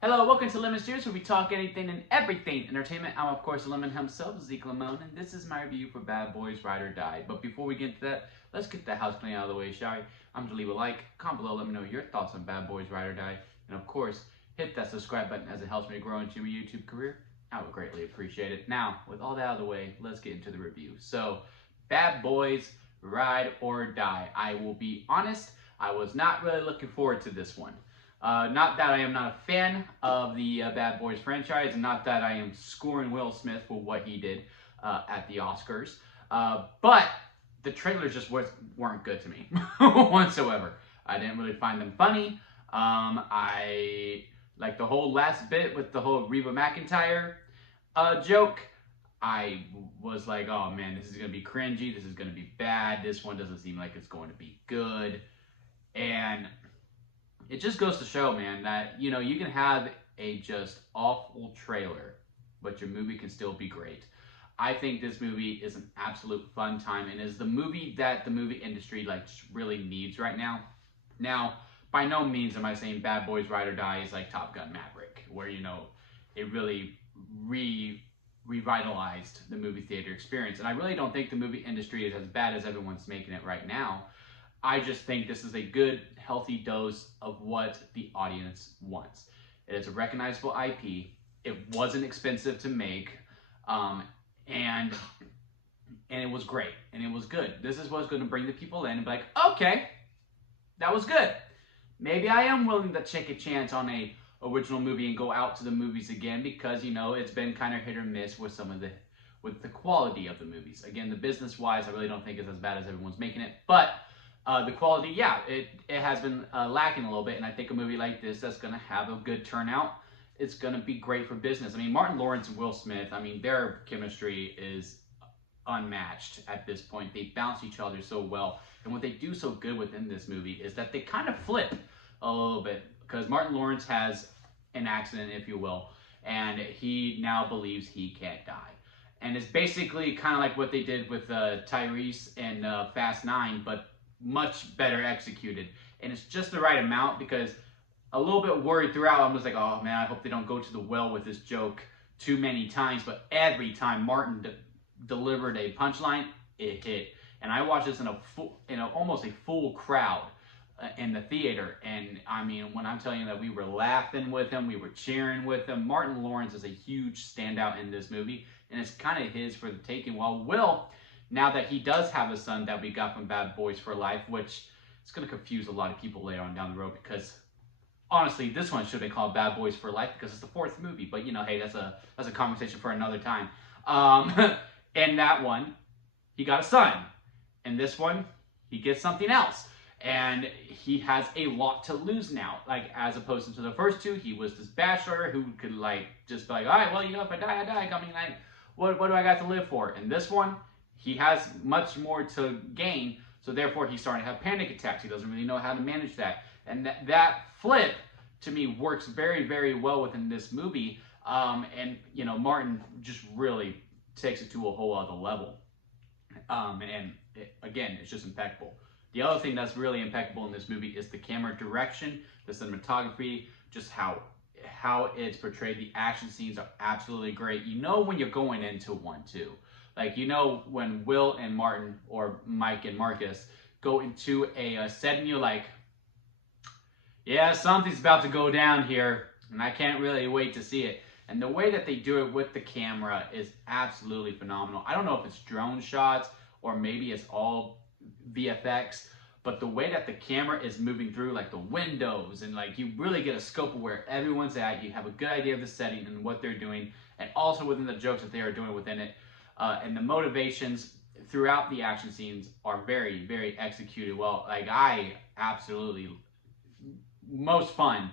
Hello, welcome to Lemon Steers, where we talk anything and everything entertainment. I'm, of course, Lemon himself, Zeke Lemon, and this is my review for Bad Boys Ride or Die. But before we get into that, let's get the house cleaning out of the way, shall we? I'm going to leave a like, comment below, let me know your thoughts on Bad Boys Ride or Die, and of course, hit that subscribe button as it helps me to grow into my YouTube career. I would greatly appreciate it. Now, with all that out of the way, let's get into the review. So, Bad Boys Ride or Die. I will be honest, I was not really looking forward to this one. Not that I am not a fan of the Bad Boys franchise, and not that I am scoring Will Smith for what he did at the Oscars, but the trailers just weren't good to me whatsoever. I didn't really find them funny. I like the whole last bit with the whole Reba McEntire joke. I was like, oh man, this is going to be cringy. This is going to be bad. This one doesn't seem like it's going to be good. And it just goes to show, man, that, you know, you can have a just awful trailer, but your movie can still be great. I think this movie is an absolute fun time and is the movie that the movie industry like really needs right now. Now, by no means am I saying Bad Boys Ride or Die is like Top Gun Maverick, where, you know, it really revitalized the movie theater experience. And I really don't think the movie industry is as bad as everyone's making it right now. I just think this is a good, healthy dose of what the audience wants. It is a recognizable IP. It wasn't expensive to make, and it was great, and it was good. This is what's going to bring the people in and be like, okay, that was good. Maybe I am willing to take a chance on a original movie and go out to the movies again, because, you know, it's been kind of hit or miss with some of the quality of the movies. Again, the business-wise, I really don't think it's as bad as everyone's making it, but the quality, yeah, it has been lacking a little bit, and I think a movie like this that's going to have a good turnout, it's going to be great for business. I mean, Martin Lawrence and Will Smith, I mean, their chemistry is unmatched at this point. They bounce each other so well, and what they do so good within this movie is that they kind of flip a little bit, because Martin Lawrence has an accident, if you will, and he now believes he can't die. And it's basically kind of like what they did with Tyrese and Fast 9, but much better executed, and it's just the right amount, because a little bit worried throughout. I'm just like, oh man, I hope they don't go to the well with this joke too many times. But every time Martin delivered a punchline, it hit. And I watched this in almost a full crowd in the theater, and I mean, when I'm telling you that we were laughing with him, we were cheering with him. Martin Lawrence is a huge standout in this movie, and it's kind of his for the taking. While Will, now that he does have a son that we got from Bad Boys for Life, which is going to confuse a lot of people later on down the road, because honestly, this one should be called Bad Boys for Life because it's the fourth movie. But, you know, hey, that's a conversation for another time. In that one, he got a son. In this one, he gets something else. And he has a lot to lose now. Like, as opposed to the first two, he was this bachelor who could, like, just be like, all right, well, you know, if I die, I die. I mean, like, what do I got to live for? In this one, he has much more to gain, so therefore he's starting to have panic attacks. He doesn't really know how to manage that. And that flip, to me, works very, very well within this movie. And, you know, Martin just really takes it to a whole other level. Again, it's just impeccable. The other thing that's really impeccable in this movie is the camera direction, the cinematography, just how it's portrayed. The action scenes are absolutely great. You know when you're going into one, too. Like, you know, when Will and Martin, or Mike and Marcus, go into a set, and you're like, yeah, something's about to go down here, and I can't really wait to see it. And the way that they do it with the camera is absolutely phenomenal. I don't know if it's drone shots, or maybe it's all VFX, but the way that the camera is moving through, like, the windows, and, like, you really get a scope of where everyone's at. You have a good idea of the setting and what they're doing, and also within the jokes that they are doing within it. And the motivations throughout the action scenes are very, very executed well. Like, I absolutely, most fun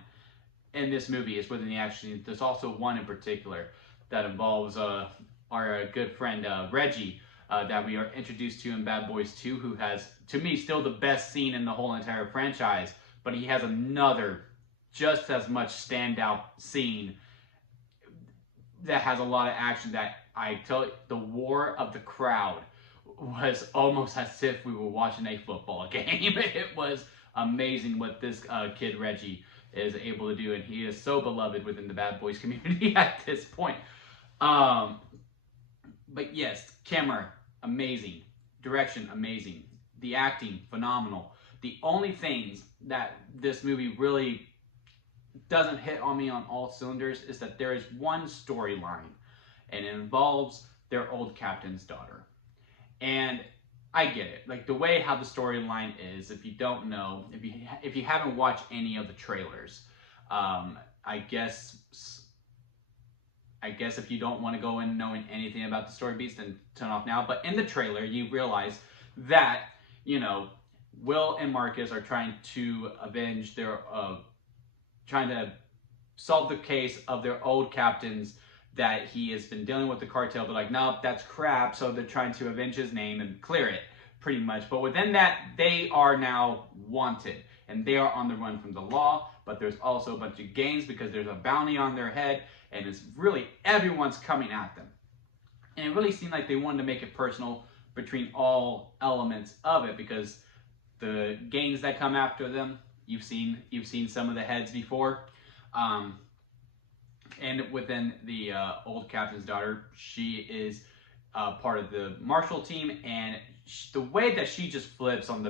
in this movie is within the action scenes. There's also one in particular that involves our good friend Reggie, that we are introduced to in Bad Boys 2, who has, to me, still the best scene in the whole entire franchise. But he has another just as much standout scene that has a lot of action that I tell you, the war of the crowd was almost as if we were watching a football game. It was amazing what this kid Reggie is able to do, and he is so beloved within the Bad Boys community at this point. But yes, camera, amazing. Direction, amazing. The acting, phenomenal. The only things that this movie really doesn't hit on me on all cylinders is that there is one storyline, and it involves their old captain's daughter. And I get it, like the way how the storyline is. If you don't know, if you haven't watched any of the trailers, I guess if you don't want to go in knowing anything about the story beats, then turn off now. But in the trailer, you realize that, you know, Will and Marcus are trying to avenge their, trying to solve the case of their old captains, that he has been dealing with the cartel, but like, nope, that's crap. So they're trying to avenge his name and clear it, pretty much. But within that, they are now wanted, and they are on the run from the law. But there's also a bunch of gangs because there's a bounty on their head, and it's really everyone's coming at them. And it really seemed like they wanted to make it personal between all elements of it, because the gangs that come after them, you've seen some of the heads before. And within the old captain's daughter, she is part of the Marshall team, and the way that she just flips on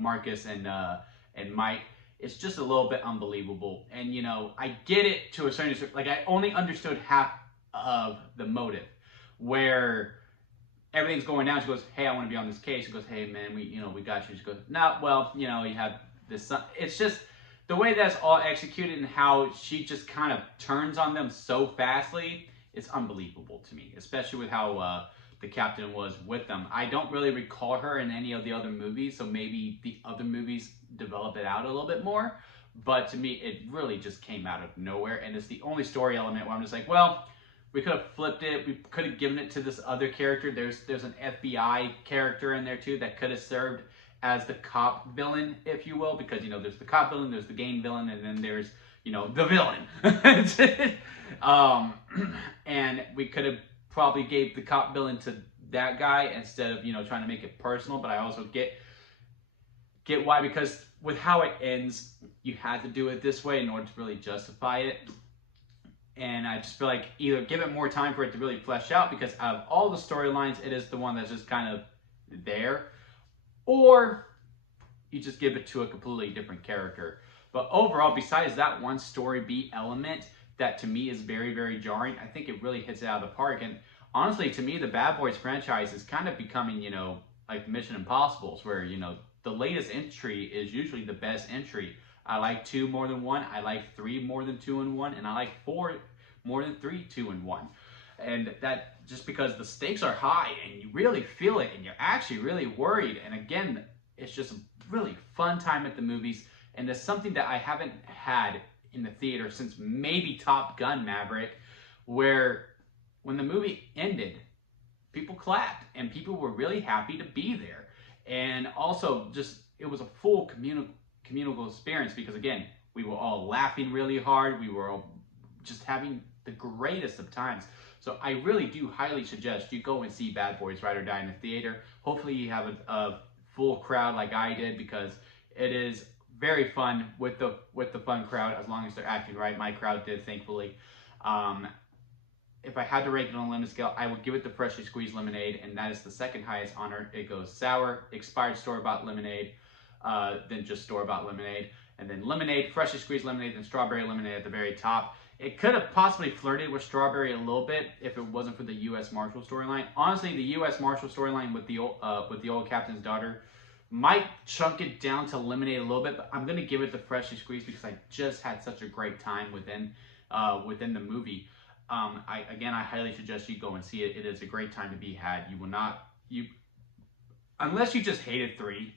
Marcus and Mike, it's just a little bit unbelievable. And you know, I get it to a certain extent. Like, I only understood half of the motive, where everything's going down. She goes, "Hey, I want to be on this case." She goes, "Hey, man, we got you." She goes, "No, well, you know, you have this son." It's just the way that's all executed and how she just kind of turns on them so fastly. It's unbelievable to me, especially with how the captain was with them. I don't really recall her in any of the other movies, so maybe the other movies develop it out a little bit more. But to me, it really just came out of nowhere, and it's the only story element where I'm just like, well, we could have flipped it. We could have given it to this other character. There's an FBI character in there too that could have served as the cop villain, if you will, because, you know, there's the cop villain, there's the gang villain, and then there's, you know, the villain. And we could have probably gave the cop villain to that guy instead of, you know, trying to make it personal. But I also get why, because with how it ends, you had to do it this way in order to really justify it. And I just feel like either give it more time for it to really flesh out, because out of all the storylines, it is the one that's just kind of there, or you just give it to a completely different character. But overall, besides that one story beat element that to me is very, very jarring, I think it really hits it out of the park. And honestly, to me, the Bad Boys franchise is kind of becoming, you know, like Mission Impossibles, where, you know, the latest entry is usually the best entry. I like 2 more than 1. I like 3 more than 2 and 1. And I like 4 more than 3, 2 and 1. And that just because the stakes are high and you really feel it and you're actually really worried. And again, it's just a really fun time at the movies. And it's something that I haven't had in the theater since maybe Top Gun Maverick, where when the movie ended, people clapped and people were really happy to be there. And also just, it was a full communal experience, because again, we were all laughing really hard. We were all just having the greatest of times. So I really do highly suggest you go and see Bad Boys Ride or Die in the theater. Hopefully you have a full crowd like I did, because it is very fun with the fun crowd, as long as they're acting right. My crowd did, thankfully. If I had to rate it on a lemon scale, I would give it the freshly squeezed lemonade, and that is the second highest honor. It goes sour, expired store-bought lemonade, then just store-bought lemonade, and then lemonade, freshly squeezed lemonade, then strawberry lemonade at the very top. It could have possibly flirted with strawberry a little bit if it wasn't for the U.S. Marshal storyline. Honestly, the U.S. Marshal storyline with the old captain's daughter might chunk it down to lemonade a little bit, but I'm gonna give it the freshly squeezed because I just had such a great time within the movie. I highly suggest you go and see it. It is a great time to be had. You will not, unless you just hated 3,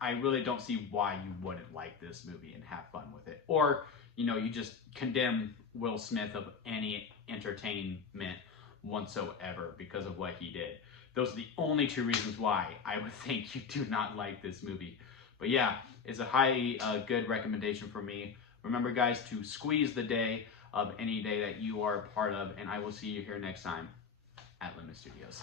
I really don't see why you wouldn't like this movie and have fun with it. Or, you know, you just condemn Will Smith of any entertainment whatsoever because of what he did. Those are the only 2 reasons why I would think you do not like this movie. But yeah, it's a highly good recommendation for me. Remember, guys, to squeeze the day of any day that you are a part of, and I will see you here next time at Lemon Studios.